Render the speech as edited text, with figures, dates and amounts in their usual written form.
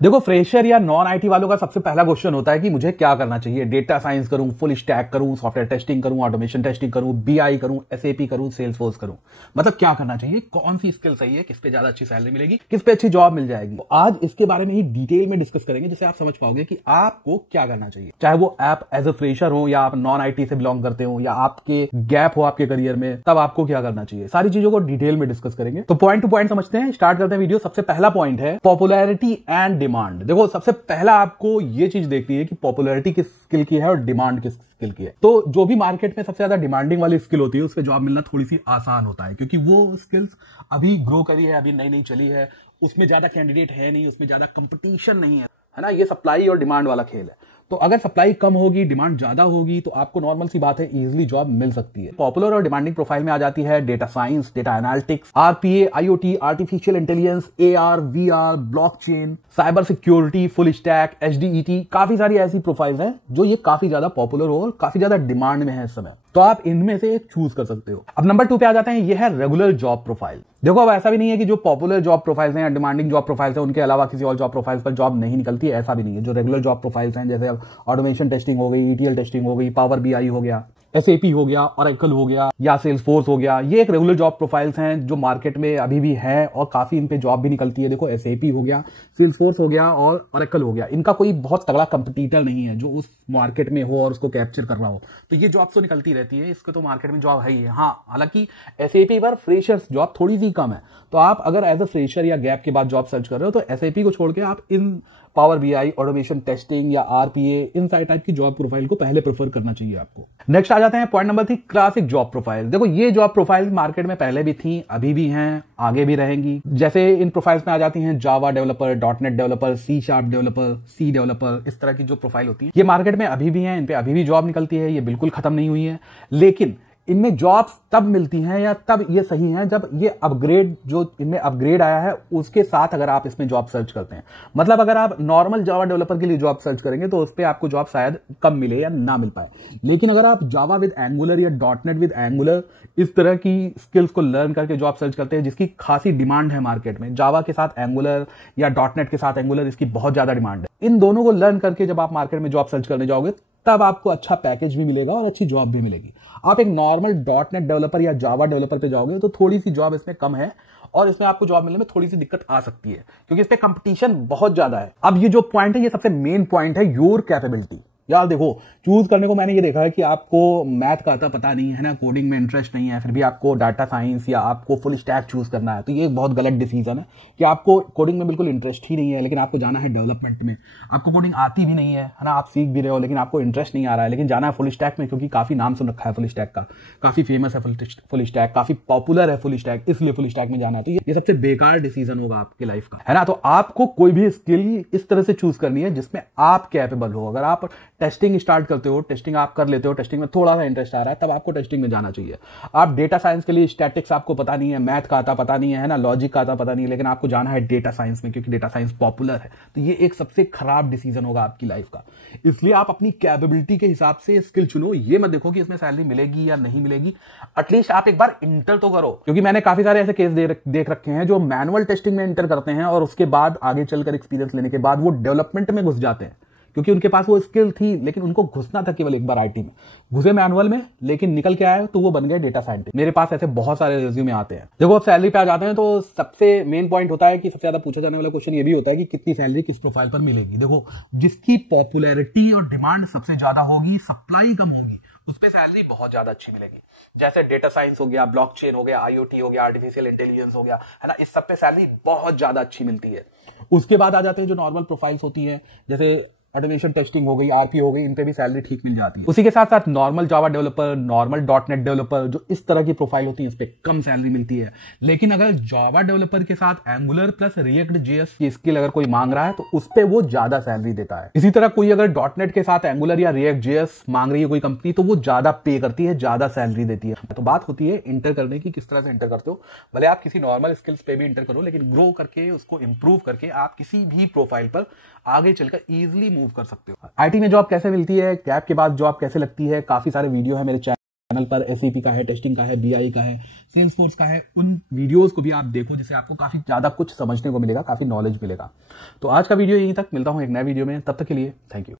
देखो फ्रेशर या non IT वालों का सबसे पहला क्वेश्चन होता है कि मुझे क्या करना चाहिए, डेटा साइंस करूं, फुल स्टैक करूं, सॉफ्टवेयर टेस्टिंग करूं, ऑटोमेशन टेस्टिंग करूं, बीआई करूं, एसएपी करूं, सेल्सफोर्स करूं। मतलब क्या करना चाहिए, कौन सी स्किल सही है, किस पे ज्यादा अच्छी सैलरी मिलेगी, किस पे अच्छी जॉब मिल जाएगी। तो आज इसके बारे में ही डिटेल में डिस्कस करेंगे, जिससे आप समझ पाओगे कि आपको क्या करना चाहिए। चाहे वो आप एज अ फ्रेशर हो या आप नॉन आईटी से बिलोंग करते हो या आपके गैप हो आपके करियर में, तब आपको क्या करना चाहिए, सारी चीजों को डिटेल में डिस्कस करेंगे। तो पॉइंट टू पॉइंट समझते हैं, स्टार्ट करते हैं वीडियो। सबसे पहला पॉइंट है पॉपुलैरिटी एंड डिमांड। देखो सबसे पहला आपको यह चीज देखनी है कि पॉपुलैरिटी किस स्किल की है और डिमांड किस स्किल की है। तो जो भी मार्केट में सबसे ज्यादा डिमांडिंग वाली स्किल होती है, उसके जॉब मिलना थोड़ी सी आसान होता है, क्योंकि वो स्किल्स अभी ग्रो करी है, अभी नई नई चली है, उसमें ज्यादा कैंडिडेट है नहीं, उसमें ज्यादा कंपटीशन नहीं है ना। ये सप्लाई और डिमांड वाला खेल है। तो अगर सप्लाई कम होगी, डिमांड ज्यादा होगी, तो आपको नॉर्मल सी बात है, इजीली जॉब मिल सकती है। पॉपुलर और डिमांडिंग प्रोफाइल में आ जाती है data science, data analytics, RPA, IoT, artificial intelligence, AR, VR, blockchain, cyber security, full stack, HDET. काफी सारी ऐसी प्रोफाइल्स हैं जो ये काफी ज्यादा पॉपुलर हो और काफी ज्यादा डिमांड में है इस समय। तो आप इनमें से एक चूज कर सकते हो। अब नंबर 2 पे आ जाते हैं, ये है रेगुलर जॉब प्रोफाइल। देखो अब ऐसा भी नहीं है कि जो पॉपुलर जॉब प्रोफाइल्स हैं या डिमांडिंग जॉब प्रोफाइल्स हैं उनके अलावा किसी और जॉब प्रोफाइल्स पर जॉब नहीं निकलती है, ऐसा भी नहीं है। जो रेगुलर जॉब प्रोफाइल्स हैं, जैसे ऑटोमेशन टेस्टिंग हो गई, ईटीएल टेस्टिंग हो गई, पावर बीआई हो गया, एसएपी हो गया, ओरेकल हो गया या सेल्सफोर्स हो गया, ये एक रेगुलर जॉब प्रोफाइल्स हैं जो मार्केट में अभी भी हैं और काफी इन पे जॉब भी निकलती है। देखो एसएपी हो गया, सेल्सफोर्स हो गया और ओरेकल हो गया, इनका कोई बहुत तगड़ा कंपटीटर नहीं है जो उस मार्केट में हो और उसको कैप्चर कर रहा हो। तो ये जॉब तो निकलती रहती है, इसके तो मार्केट में जॉब है ही है। हाँ, हालांकि एसएपी पर फ्रेशर्स जॉब थोड़ी सी कम है। तो आप अगर एज अ फ्रेशर या गैप के बाद जॉब सर्च कर रहे हो तो एसएपी को छोड़ के आप इन पावर बीआई, ऑटोमेशन टेस्टिंग या आरपीए, इन सारे टाइप की जॉब प्रोफाइल को पहले प्रेफर करना चाहिए आपको। नेक्स्ट आ जाते हैं point number 3, classic job profile. देखो ये जॉब प्रोफाइल मार्केट में पहले भी थी, अभी भी हैं, आगे भी रहेंगी। जैसे इन प्रोफाइल्स में आ जाती हैं Java developer, dot net developer, C sharp developer, C developer, इस तरह की जो प्रोफाइल होती है ये मार्केट में अभी भी है, इन पे अभी भी जॉब निकलती है, ये बिल्कुल खत्म नहीं हुई है। लेकिन इनमें जॉब्स तब मिलती हैं या तब ये सही हैं जब ये अपग्रेड, जो इनमें अपग्रेड आया है उसके साथ अगर आप इसमें जॉब सर्च करते हैं। मतलब अगर आप नॉर्मल जावा डेवलपर के लिए जॉब सर्च करेंगे तो उस पर आपको जॉब शायद कम मिले या ना मिल पाए। लेकिन अगर आप जावा विद एंगुलर या डॉटनेट विद एंगुलर इस तरह की स्किल्स को लर्न करके जॉब सर्च करते हैं, जिसकी खासी डिमांड है मार्केट में, जावा के साथ एंगुलर या डॉटनेट के साथ एंगुलर, इसकी बहुत ज्यादा डिमांड है। इन दोनों को लर्न करके जब आप मार्केट में जॉब सर्च करने जाओगे तब आपको अच्छा पैकेज भी मिलेगा और अच्छी जॉब भी मिलेगी। आप एक नॉर्मल डॉटनेट डेवलपर या जावा डेवलपर पे जाओगे तो थोड़ी सी जॉब इसमें कम है और इसमें आपको जॉब मिलने में थोड़ी सी दिक्कत आ सकती है, क्योंकि इस पे कंपटीशन बहुत ज्यादा है। अब ये जो पॉइंट है, ये सबसे मेन पॉइंट है, योर कैपेबिलिटी। यार देखो, चूज करने को मैंने ये देखा है कि आपको मैथ का आता पता नहीं है ना, कोडिंग में इंटरेस्ट नहीं है, फिर भी आपको डाटा साइंस या आपको फुल स्टैक चूज करना है, तो ये एक बहुत गलत डिसीजन है कि आपको कोडिंग में बिल्कुल इंटरेस्ट ही नहीं है, लेकिन आपको जाना है डेवलपमेंट में। आपको कोडिंग आती भी नहीं है ना, आप सीख भी रहे हो, लेकिन आपको इंटरेस्ट नहीं आ रहा है, लेकिन जाना है फुल स्टैक में, क्योंकि काफी नाम सुन रखा है फुल स्टैक का, काफी फेमस है फुल स्टैक, काफी पॉपुलर है फुल स्टैक, इसलिए फुल स्टैक में जाना है। तो ये सबसे बेकार डिसीजन होगा आपके लाइफ का, है ना। तो आपको कोई भी स्किल इस तरह से चूज करनी है जिसमें आप कैपेबल हो। अगर आप टेस्टिंग स्टार्ट करते हो, टेस्टिंग आप कर लेते हो, टेस्टिंग में थोड़ा सा इंटरेस्ट आ रहा है, तब आपको टेस्टिंग में जाना चाहिए। आप डेटा साइंस के लिए स्टैटिक्स आपको पता नहीं है, मैथ का आता पता नहीं है ना, लॉजिक का आता पता नहीं है, लेकिन आपको जाना है डेटा साइंस में, क्योंकि डेटा साइंस पॉपुलर है। तो ये एक सबसे खराब डिसीजन होगा आपकी लाइफ का। इसलिए आप अपनी कैपेबिलिटी के हिसाब से स्किल चुनो। ये मत देखो कि इसमें सैलरी मिलेगी या नहीं मिलेगी, एटलीस्ट आप एक बार इंटर तो करो। क्योंकि मैंने काफी सारे ऐसे केस देख रखे हैं जो मैनुअल टेस्टिंग में इंटर करते हैं और उसके बाद आगे चलकर एक्सपीरियंस लेने के बाद वो डेवलपमेंट में घुस जाते हैं, क्योंकि उनके पास वो स्किल थी, लेकिन उनको घुसना था केवल एक बार आईटी में। घुसे मैनुअल में, लेकिन निकल के आए तो वो बन गए डेटा साइंटिस्ट। मेरे पास ऐसे बहुत सारे रिज्यूमे आते हैं। देखो अब सैलरी पे आ जाते हैं तो सबसे मेन पॉइंट होता है कि सबसे ज्यादा पूछा जाने वाला क्वेश्चन ये भी होता है कि कितनी सैलरी किस प्रोफाइल पर मिलेगी। देखो जिसकी पॉपुलैरिटी और डिमांड सबसे ज्यादा होगी, सप्लाई कम होगी, उस पर सैलरी बहुत ज्यादा अच्छी मिलेगी। जैसे डेटा साइंस हो गया, ब्लॉकचेन हो गया, आईओटी हो गया, आर्टिफिशियल इंटेलिजेंस हो गया, है ना, इस सब पे सैलरी बहुत ज्यादा अच्छी मिलती है। उसके बाद आ जाते हैं जो नॉर्मल प्रोफाइल्स होती हैं, जैसे ऑटोमेशन टेस्टिंग हो गई, आरपी हो गई, इन पे भी सैलरी ठीक मिल जाती है। उसी के साथ साथ normal Java developer, normal dot net developer, जो इस तरह की प्रोफाइल होती है, इस पे कम सैलरी मिलती है। लेकिन अगर जावा डेवलपर के साथ एंगुलर प्लस रिएक्ट जेएस की स्किल अगर कोई मांग रहा है तो उस पे वो ज्यादा सैलरी देता है। इसी तरह कोई अगर डॉटनेट के साथ एंगुलर या रिएक्ट जेएस मांग रही है कोई कंपनी, तो वो ज्यादा पे करती है, ज्यादा सैलरी देती है। तो बात होती है इंटर करने की, किस तरह से इंटर करते हो। भले आप किसी नॉर्मल स्किल्स पे भी इंटर करो, लेकिन ग्रो करके, उसको इंप्रूव करके आप किसी भी प्रोफाइल पर आगे चलकर इजीली मूव कर सकते हो। आईटी में जॉब कैसे मिलती है, गैप के बाद जॉब कैसे लगती है, काफी सारे वीडियो है मेरे चैनल चैनल पर एसएपी का है, टेस्टिंग का है, बीआई का है, सेल्सफोर्स का है। उन वीडियोस को भी आप देखो जिससे आपको काफी ज्यादा कुछ समझने को मिलेगा, काफी नॉलेज मिलेगा। तो आज का वीडियो यहीं तक, मिलता हूं एक नए वीडियो में, तब तक के लिए थैंक यू।